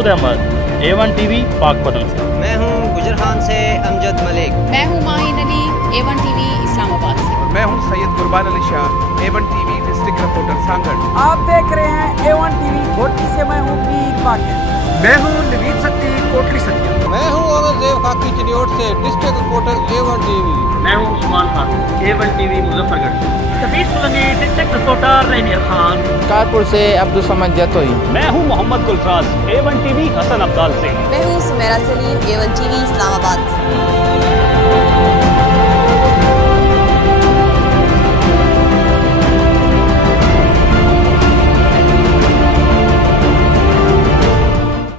Masood Ahmad, A1 TV Pakpattan से। मैं हूँ गुजरहान से अमजद मलिक। मैं हूँ माहिन अली, A1 टीवी इस्लामाबाद से। मैं हूँ सैयद कुर्बान Ali Shah, A1 TV district reporter Sanghar. आप देख रहे हैं A1 टीवी घोटी से। मैं हूँ मीर बाकिर। मैं हूँ नवीद सत्ती, कोटली सत्ती। मैं हूँ अमरजेब खाकी चिन्योट से डिस्ट्रिक्ट रिपोर्टर A1 टीवी। मैं हूँ उस्मान खान, A1 टीवी मुजफ्फरगढ़ से। तबीर सुलमी डिस्ट्रिक्ट रिपोर्टर रहीम खान, कानपुर से अब्दुल समद जतोई। मैं हूँ मोहम्मद गुलफराज, A1 टीवी हसन अब्दाल से। मैं हूँ सुमेरा सलीम, A1 टीवी इस्लामाबाद से।